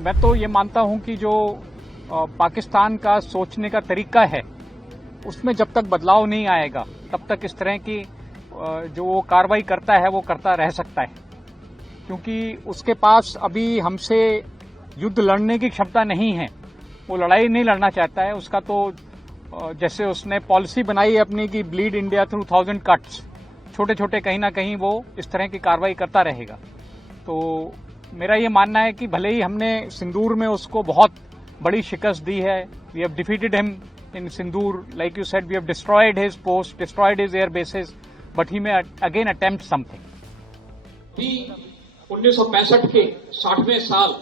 मैं तो ये मानता हूं कि जो पाकिस्तान का सोचने का तरीका है उसमें जब तक बदलाव नहीं आएगा तब तक इस तरह की जो वो कार्रवाई करता है वो करता रह सकता है, क्योंकि उसके पास अभी हमसे युद्ध लड़ने की क्षमता नहीं है। वो लड़ाई नहीं लड़ना चाहता है। उसका तो जैसे उसने पॉलिसी बनाई है अपनी कि ब्लीड इंडिया थ्रू 1000 कट्स, छोटे छोटे कहीं ना कहीं वो इस तरह की कार्रवाई करता रहेगा। तो मेरा ये मानना है कि भले ही हमने सिंदूर में उसको बहुत बड़ी शिकस्त दी है, we have defeated him in Sindoor, like you said, we have destroyed his post, destroyed his air bases, but he may again attempt something. 1965 के 60वें साल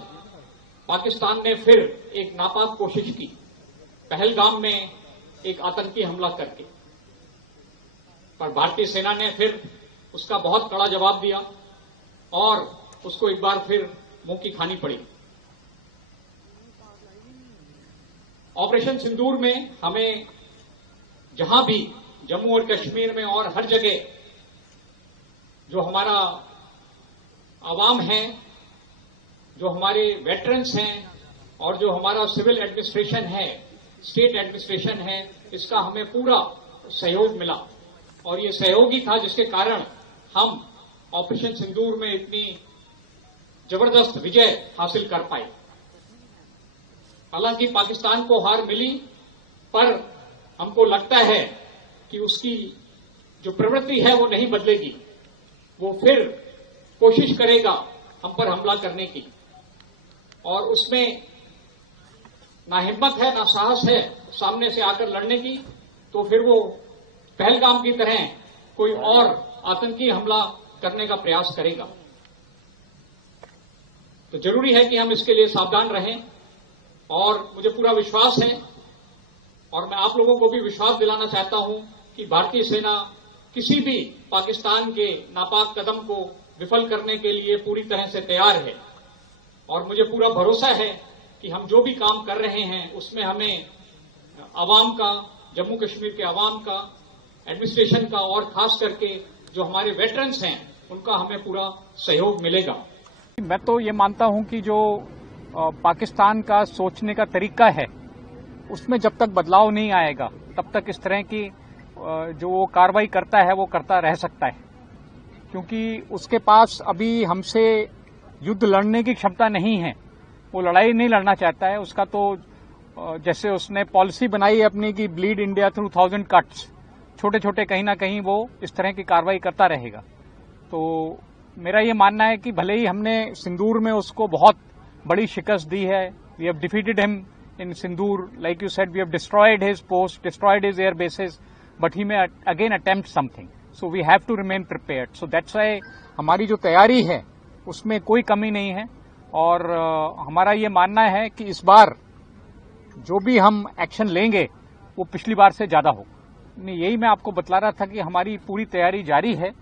पाकिस्तान ने फिर एक नापाक कोशिश की, पहलगाम में एक आतंकी हमला करके, पर भारतीय सेना ने फिर उसका बहुत कड़ा जवाब दिया और उसको एक बार फिर मुंह की खानी पड़ी। ऑपरेशन सिंदूर में हमें जहां भी जम्मू और कश्मीर में और हर जगह जो हमारा आवाम है, जो हमारे वेटरन्स हैं और जो हमारा सिविल एडमिनिस्ट्रेशन है, स्टेट एडमिनिस्ट्रेशन है, इसका हमें पूरा सहयोग मिला और ये सहयोग ही था जिसके कारण हम ऑपरेशन सिंदूर में इतनी जबरदस्त विजय हासिल कर पाए। हालांकि पाकिस्तान को हार मिली, पर हमको लगता है कि उसकी जो प्रवृत्ति है वो नहीं बदलेगी। वो फिर कोशिश करेगा हम पर हमला करने की और उसमें ना हिम्मत है ना साहस है सामने से आकर लड़ने की, तो फिर वो पहलगाम की तरह कोई और आतंकी हमला करने का प्रयास करेगा। तो जरूरी है कि हम इसके लिए सावधान रहें और मुझे पूरा विश्वास है और मैं आप लोगों को भी विश्वास दिलाना चाहता हूं कि भारतीय सेना किसी भी पाकिस्तान के नापाक कदम को विफल करने के लिए पूरी तरह से तैयार है और मुझे पूरा भरोसा है कि हम जो भी काम कर रहे हैं उसमें हमें आवाम का, जम्मू कश्मीर के आवाम का, एडमिनिस्ट्रेशन का और खास करके जो हमारे वेटरन्स हैं उनका हमें पूरा सहयोग मिलेगा। मैं तो ये मानता हूं कि जो पाकिस्तान का सोचने का तरीका है उसमें जब तक बदलाव नहीं आएगा तब तक इस तरह की जो वो कार्रवाई करता है वो करता रह सकता है, क्योंकि उसके पास अभी हमसे युद्ध लड़ने की क्षमता नहीं है। वो लड़ाई नहीं लड़ना चाहता है। उसका तो जैसे उसने पॉलिसी बनाई है अपनी कि ब्लीड इंडिया थ्रू 1000 कट्स, छोटे छोटे कहीं ना कहीं वो इस तरह की कार्रवाई करता रहेगा। तो मेरा ये मानना है कि भले ही हमने सिंदूर में उसको बहुत बड़ी शिकस्त दी है, we have defeated him in Sindoor, like you said, we have destroyed his post, destroyed his air bases, but he may again attempt something, so we have to remain prepared. So that's why हमारी जो तैयारी है उसमें कोई कमी नहीं है और हमारा ये मानना है कि इस बार जो भी हम एक्शन लेंगे वो पिछली बार से ज्यादा हो। यही मैं आपको बतला रहा था कि हमारी पूरी तैयारी जारी है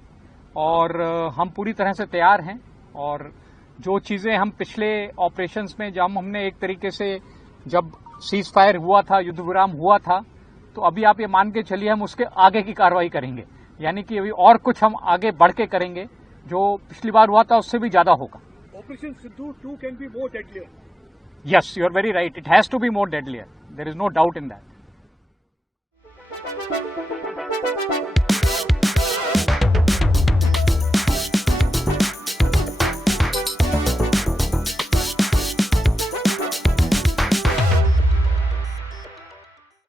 और हम पूरी तरह से तैयार हैं और जो चीजें हम पिछले ऑपरेशंस में जब हमने एक तरीके से जब सीज फायर हुआ था, युद्ध विराम हुआ था, तो अभी आप ये मान के चलिए हम उसके आगे की कार्रवाई करेंगे, यानी कि अभी और कुछ हम आगे बढ़ के करेंगे जो पिछली बार हुआ था उससे भी ज्यादा होगा। Operation Sindoor 2 can be more deadlier. Yes, you are very right. It has to be more deadlier. There is no doubt in that.